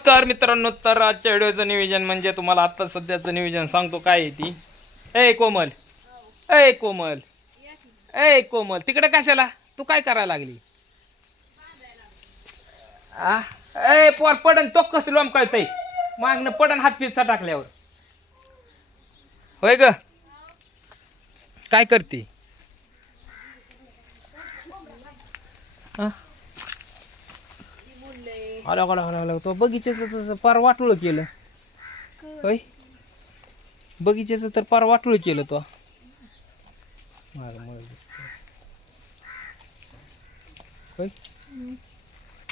नमस्कार मित्रांनो, तर आजच्या व्हिडिओचं नियोजन म्हणजे तुम्हाला आता सध्याचं नियोजन सांगतो. काय आहे ती. ए कोमल, ए कोमल, ए कोमल, तिकडे कशाला तू काय करायला लागली? ए पोर पडन तो कसं लोम कळतय मागणं पडन हात पिसा टाकल्यावर. होय ग, काय करते? आला तो बगीच्याचं पार वाटोळ केलं. होय, बगीच्याचं तर पार वाटोळ केलं तो. होय,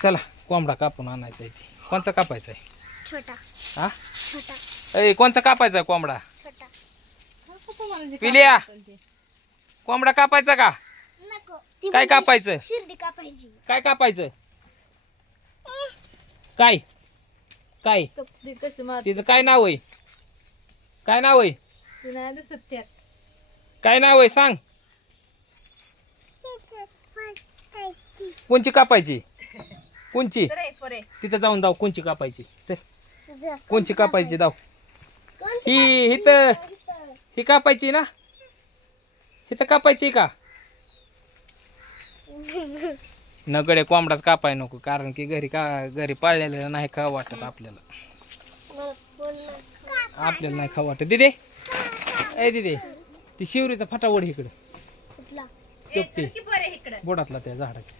चला कोंबडा कापून आणायचा आहे. कोणचा कापायचा आहे? छोटा. हा छोटा. ए कोणचा कापायचा कोंबडा? छोटा. पिल्या, कोंबडा कापायचा का? नको. काय कापायचं? शिर्डी कापायची. काय कापायचं? काय काय तिचं काय नाव आहे? काय नाव आहे? काय नाव आहे सांग. कोणची कापायची? कोणची? तिथं जाऊन दाव कोणची कापायची. चल कोणची कापायची दाव. ही इथं ही कापायची ना? इथं कापायची का? नगडे कोंबडाच कापाय नको, कारण की घरी पाळलेलं नाही खावं वाटत आपल्याला. आपल्याला नाही खावं वाटत. दिदे, ए दिदे, ती शिवरीचा फटावड इकडे बोडातला त्या झाडाच्या.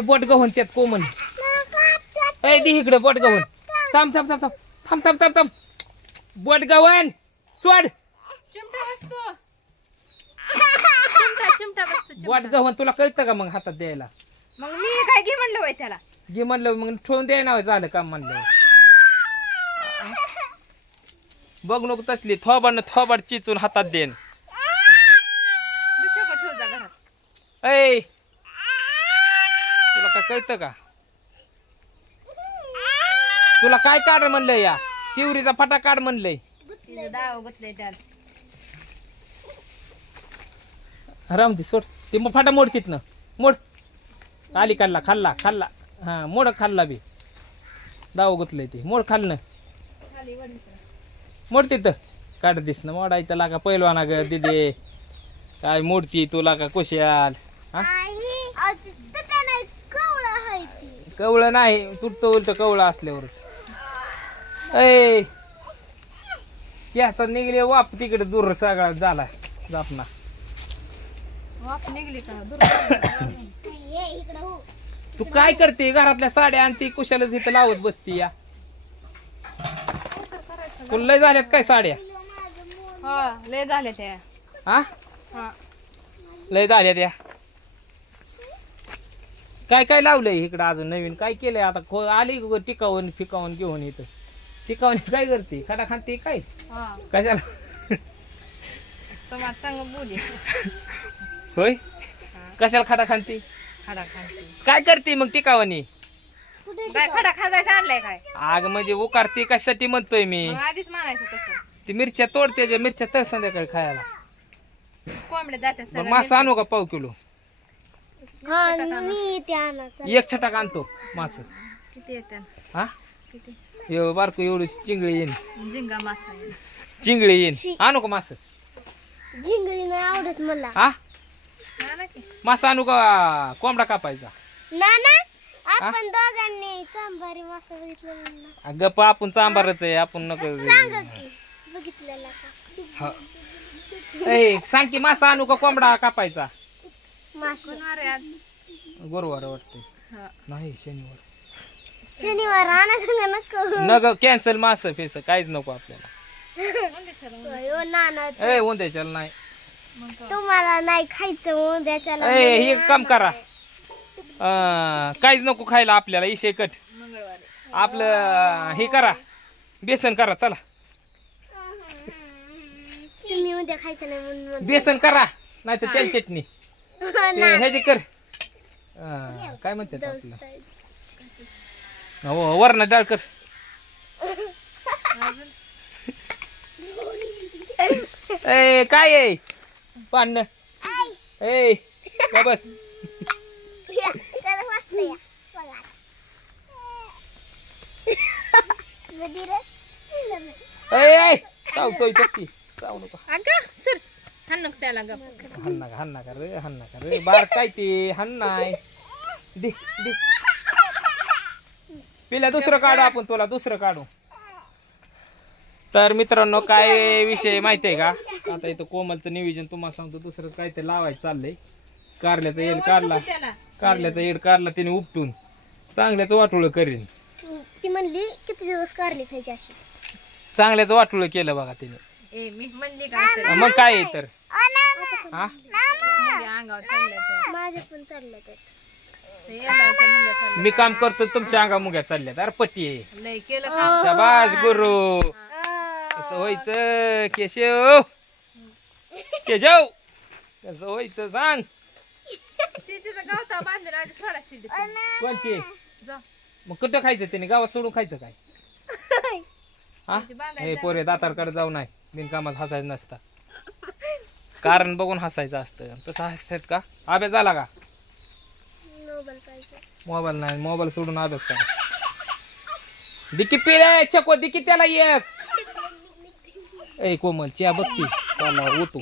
बोट गव्हन त्यात कोमन. ए दी इकडे बोट गव्हन. थांब थांब थांब थांब थांब थांब थांब. बोट गव्हन सोड. बोट गव्हन तुला कळतं का मग हातात द्यायला? मग मी काय घे म्हणलं बाई त्याला. घे म्हणलं मग ठेवून द्याय ना, झालं काम म्हणलं. बघ नको तसली थोबाड चिचून हातात देन. ऐ तुला काय कळतं का? तुला काय काढ म्हणलंय? या शिवरीचा फटा काढ म्हणलंय. दाव गुतलंय त्यात. राम दे सोड ते मग फाटा मोड तिथनं मोड. आली खाल्ला खाल्ला खाल्ला. हा मोड खाल्ला बी. दाव गुतलंय ते मोड खाल्लं. मोड तिथं काढ दिस ना मोडायचं लागा पहिलवाना ग दिदे. काय मोडती तुला का कुशाल? कवळं नाही तुटतं उलट कवळं असल्यावरच. ऐ आता निघले वाप तिकडे दूर सगळा झाला जापना. निघली का? तू काय करते? घरातल्या साड्या आणती कुशालच इथं लावत बसती. या तुला लय झाल्यात काय साड्या? लय झाले त्या. हा लय झाल्या त्या. काय काय लावलंय इकडं अजून नवीन? काय केलंय आता? आली टिकावून फिकावून घेऊन इथं. टिकावून काय करते? खडा खाते काय? कशाला? तुम्हाला चांगलं बोली. होय, कशाला खडा खाते? खडा खाते काय करते मग टिकावणी? काय खडा खाजायचं आणलाय काय? आग म्हणजे उकारते कशासाठी म्हणतोय मी. आधीच म्हणायचं तसं. ती मिरच्या तोडते ज्या मिरच्या तर संध्याकाळी खायला. कोंबड्या जात्यात मग मासा आणू का पाव किलो? मी ते आणायचं. एक छटाक आणतो मास. किती येतात? हा किती? बारको एवढी चिंगळी येईन. झिंगा मासा आहे. चिंगळी येईन. आणू का मास? झिंगळी नाही आवडत मला. हा हा ना की. मासा आणू का कोंबडा कापायचा? ना ना, आपण दोघांनी चांभारी मासा बघितलेला ना. गप्प आपण चांबारच आहे, आपण नको. सांगा की बघितलेला का? ए सांग की मासा आणू का कोंबडा कापायचा? मासा गुरुवार वाटतं. हा. नाही शनिवार. शनिवार आणायचं नको. नग कॅन्सल मास फेस काहीच नको आपल्याला. हो नाना, ए उद्याच्याला नाही. तुम्हाला नाही खायचं उद्याच्याला. ए हे काम करा, काहीच नको खायला आपल्याला. इशे कट मंगळवारी आपलं हे करा, बेसन करा. चला तुम्ही उद्या खायचं नाही म्हणून. बेसन करा, नाही तर तेल चटणी ह्याची कर. काय म्हणतात आपलं वरण डाळ कर. ए काय आहे पान? ए का बस चावतोय चक्की चावू नका अगं सर हाण नको त्याला गप हाण नका रे बार काय ते हाण नाही दे पिल्या दुसरं काढू आपण तुला दुसरं काढू. तर मित्रांनो काय विषय माहितीये का आता इथं कोमलचं नियोजन तुम्हाला सांगतो दुसरं काय ते लावायचं चाललंय. कारल्याचा येड काढला तिने उपटून चांगल्याचं वाटोळं करीन. ती म्हणली किती दिवस कारली खायची अशी चांगल्याचं वाटोळं केलं बघा तिने. ए मी म्हणली का मग काय आहे तर हा मुंग्या अंगावर चालल्या माझ्या पण चाललं तर ते येलावच्या मुंग्या चालल्या मी काम करतो तुमच्या अंगा मुग्या चालल्यात अरे पट्टी आहे. लय केलं का शाबास गुरु कसं व्हायचं केशव कसं व्हायचं सांग. ते तिथं गावता बांधलेला आधी सोडा शिंदे कोणची जा मग कुठं खायचं त्याने गावात सोडून खायचं काय हा हे पोरे दातारकडे जाऊ नाही बिनकामात हसायचं नसता कारण बघून हसायचं असतं तसं हसतात का. अभ्यास झाला का मोबाईल पाहिजे मोबाईल नाही मोबाईल सोडून अभ्यास करा. दिकी पिळे चको दिकी त्याला एक ए कोमल च्या बघती त्याला ओतू.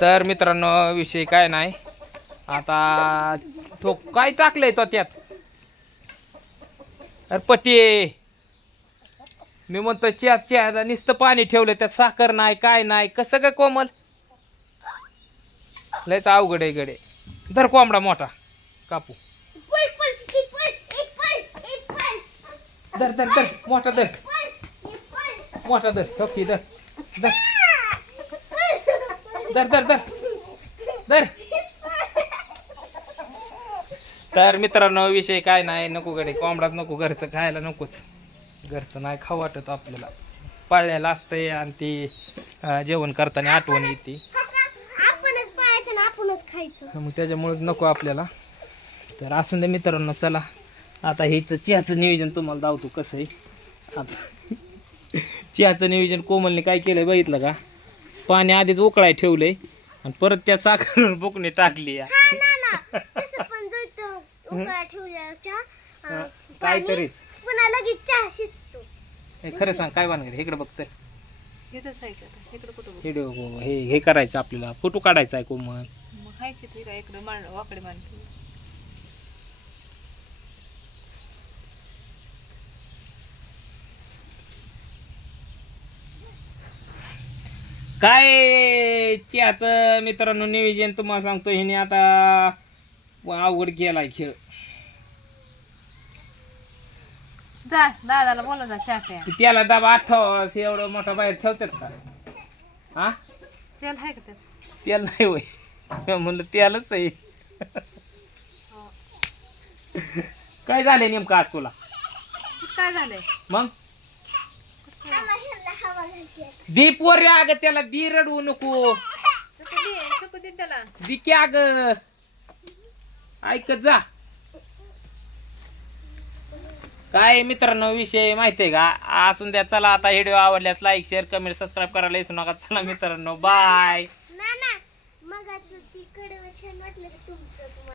तर मित्रांनो विषय काय नाही आता तो काय टाकलंय तो त्यात अरे पट्टी मी म्हणतो चहाला नुसतं पाणी ठेवलं त्यात साखर नाही काय नाही कसं काय कोमल लयच अवघड आहे गडे. धर कोंबडा मोठा कापू धर धर धर मोठा धर ठोकी धर धर धर धर धर धर. तर मित्रांनो विषय काय नाही नको गडे कोंबडाच नको घरचं खायला नकोच घरचं नाही खाऊ वाटत आपल्याला पाळलेलं असतंय आणि ते जेवण करताना आठवण येते आपणच पाळायचं ना आपणच खायचं मग त्याच्यामुळेच नको आपल्याला. तर असून दे मित्रांनो चला आता हेच चहाचं नियोजन तुम्हाला दावतो कसं आहे. आता चहाचं नियोजन कोमलने काय केलंय बघितलं का पाणी आधीच उकळाय ठेवलंय आणि परत त्या साखर बुकणी टाकली काय तरीच पुन्हा लगेच चहा शिजतो. खरं सांग काय बनवायचं इकडे बघ चल इथंच आहे का इकडं कुठं व्हिडिओ हे करायचं आपल्याला फोटो काढायचा आहे कोमल मग हाय की तुला इकडं वाकडे बांधते काय चहाचं मित्रांनो नियोजन तुम्हाला सांगतो हिने आता अवघड केलाय खेळ. जा दादाला बोला जा चहा प्या त्याला दाबा आठवस एवढं मोठा बाहेर ठेवतात का हा तेल आहे का त्यात तेल नाही होय म्हणलं तेलच आहे. काय झालंय नेमकं आज तुला काय झालंय मग दी पोरे अग त्याला दी रडवू नको चुकू दे त्याला दी की अग ऐकत जा. काय मित्रांनो विषय माहितीये का असून द्या चला आता व्हिडिओ आवडल्यास लाईक शेअर कमेंट सबस्क्राईब करायला विसरू नका. चला मित्रांनो बाय.